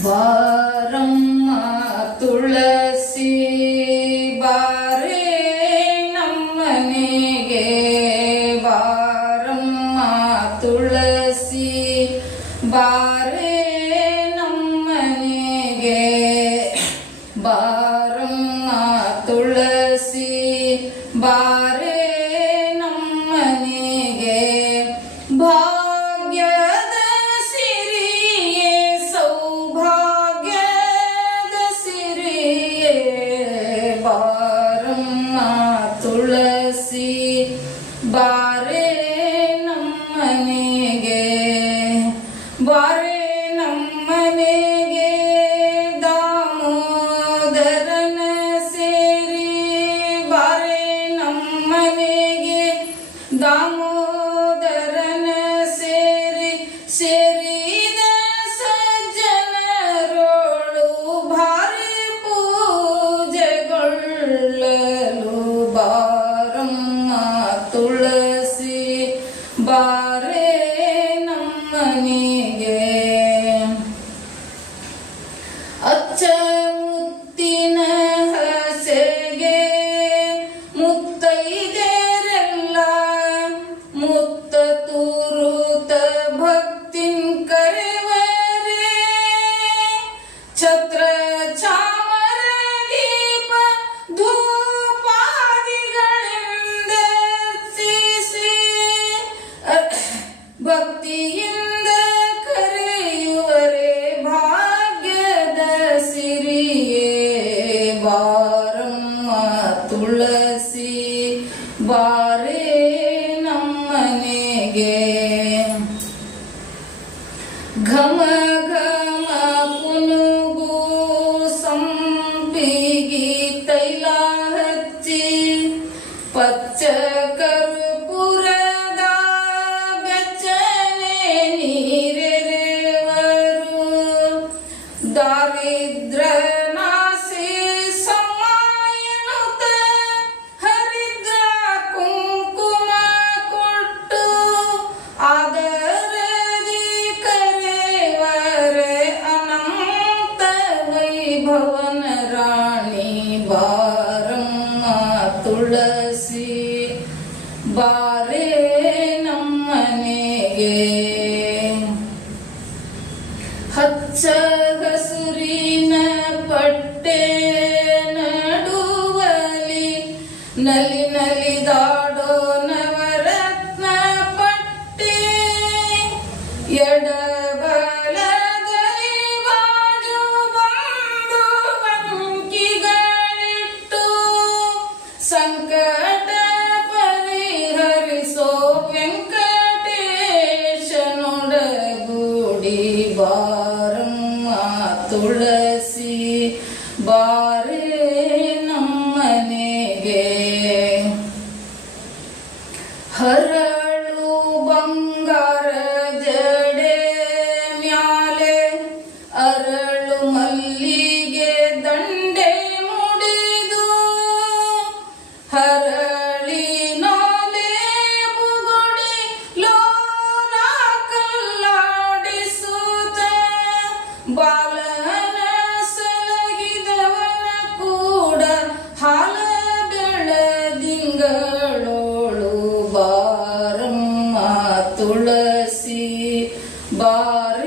வாரம் துள துளசி come, come. ಕರೆಸಿ ಬಾರೇ ನಮ್ಮನೆಗೆ. ಹಚ್ಚ ಹಸುರಿನ ಪಟ್ಟೆ ನಡುವಲಿ ನಲಿ ನಲಿದ ಬಾರೆ ನಮ್ಮನೆಗೆ. ಹರಳು ಬಂಗಾರ ಜಡೆ ಮ್ಯಾಲೆ ಅರಳು ಮಲ್ಲಿಗೆ ದಂಡೆ ಮುಡಿದು ಹರಳಿ ನಾಲೆ ಬುಗುಡಿ ಲೋಲ Bora!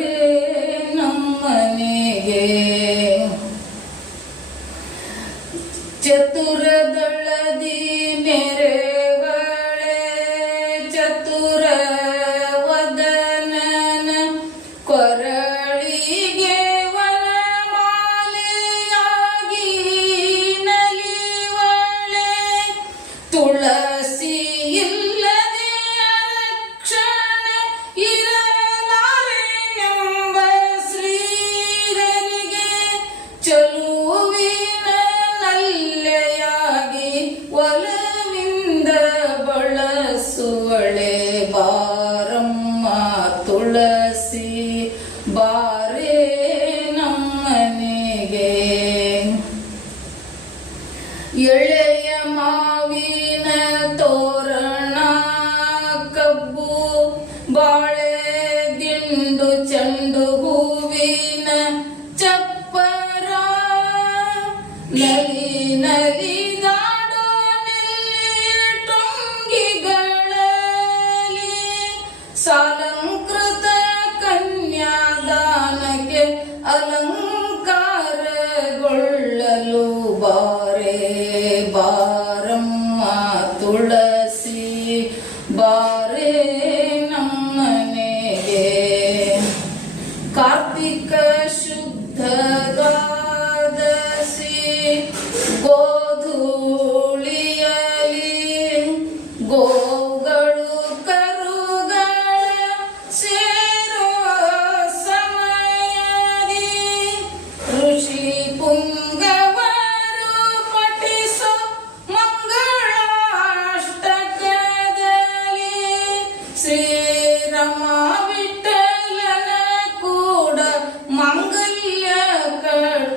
ತೋರಣ ಕಬ್ಬು ಬಾಳೆ ದಿಂಡು ಚಂಡು ಹೂವಿನ ಚಪ್ಪರ ನಲಿ ನಲಿ ಟೊಂಗಿಗಳಲ್ಲಿ ಸಾಲಂಕೃತ ಕನ್ಯಾದಾನಕ್ಕೆ ಅಲಂಕಾರಗೊಳ್ಳಲು ಬಾರೇ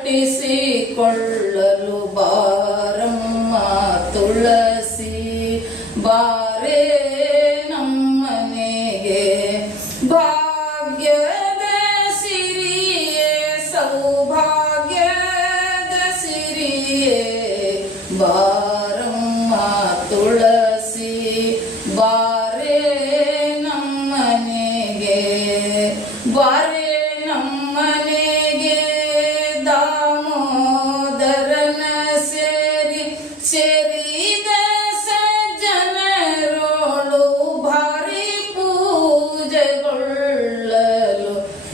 ಕಟ್ಟಿಸಿಕೊಳ್ಳಲು ಬಾರಮ್ಮ ತುಳಸಿ ಬಾರೇ ನಮ್ಮನೆಗೆ. ಭಾಗ್ಯದ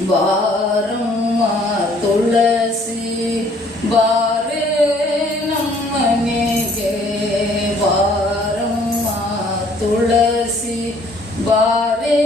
வாரம்மா துளசி வாரே நம்ம மேகே வாரம்மா துளசி வாரே